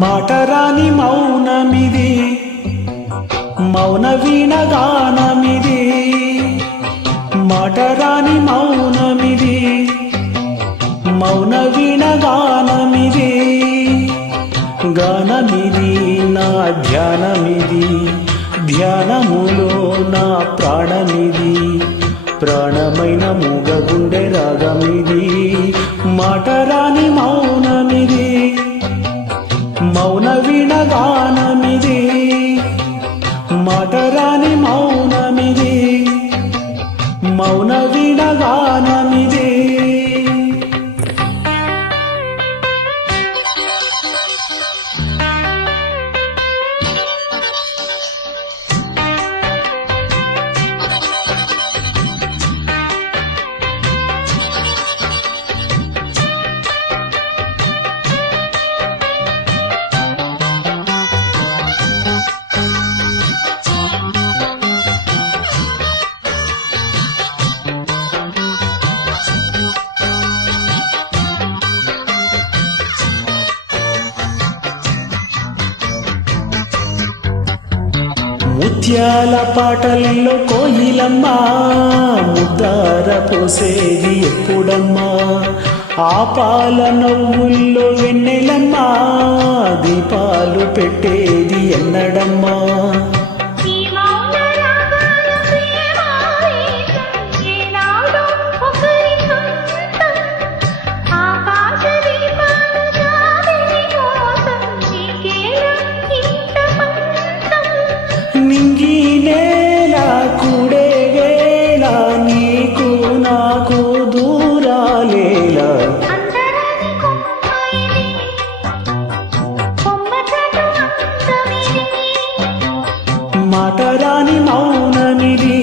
మాటరాని మౌనమిది, మౌన వీణగానమిది. మాటరాని మౌనమిది, మౌన వీణగానమిది. గానమిది నా ధ్యానమిది, ధ్యానములో నా ప్రాణమిది. ప్రాణమైన మూగగుండె రాగమిది. మాటరాని మౌనమిది, మౌన వీణగానమిది. మాటరాని మౌనమిది, మౌన వీణగానమిది. ముత్యాల పాటల్లో కోయిలమ్మ, ముద్దార పోసేది ఎప్పుడమ్మా. ఆ పాల నవ్వుల్లో వెన్నెలమ్మ, దీపాలు పెట్టేది ఎన్నడమ్మా. నింగి నేల కూడే వేళ, నీకు నాకు దూరాలేలా. మాటరాని మౌనమిది,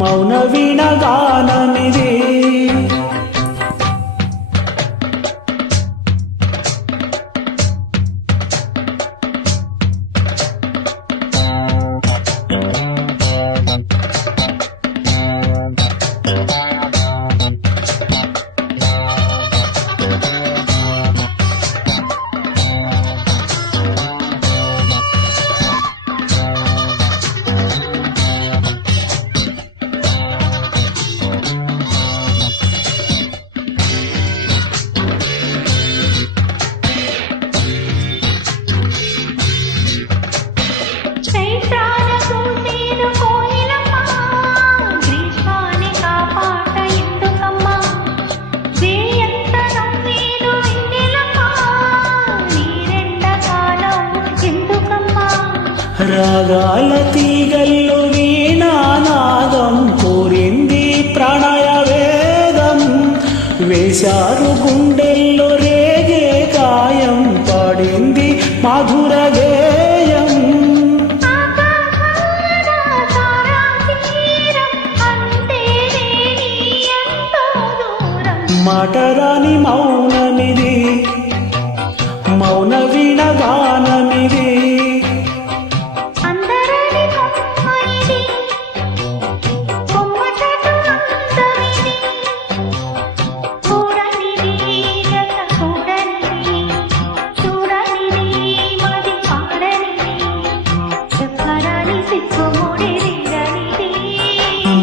మౌన వీణగానమిది. రాగాల తీగల్లో వీణానాదం కోరింది ప్రణయ వేదం. వేశారు గుండెల్లో రేగే గాయం, పాడింది మధుర గేయం. మాటరాని మౌనమిది, మౌన వీణగానమిది.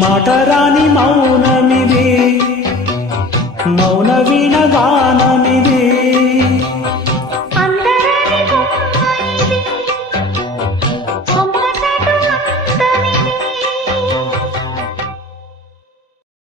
మాటరాని మౌనమిది, మౌన వీణగానమిది.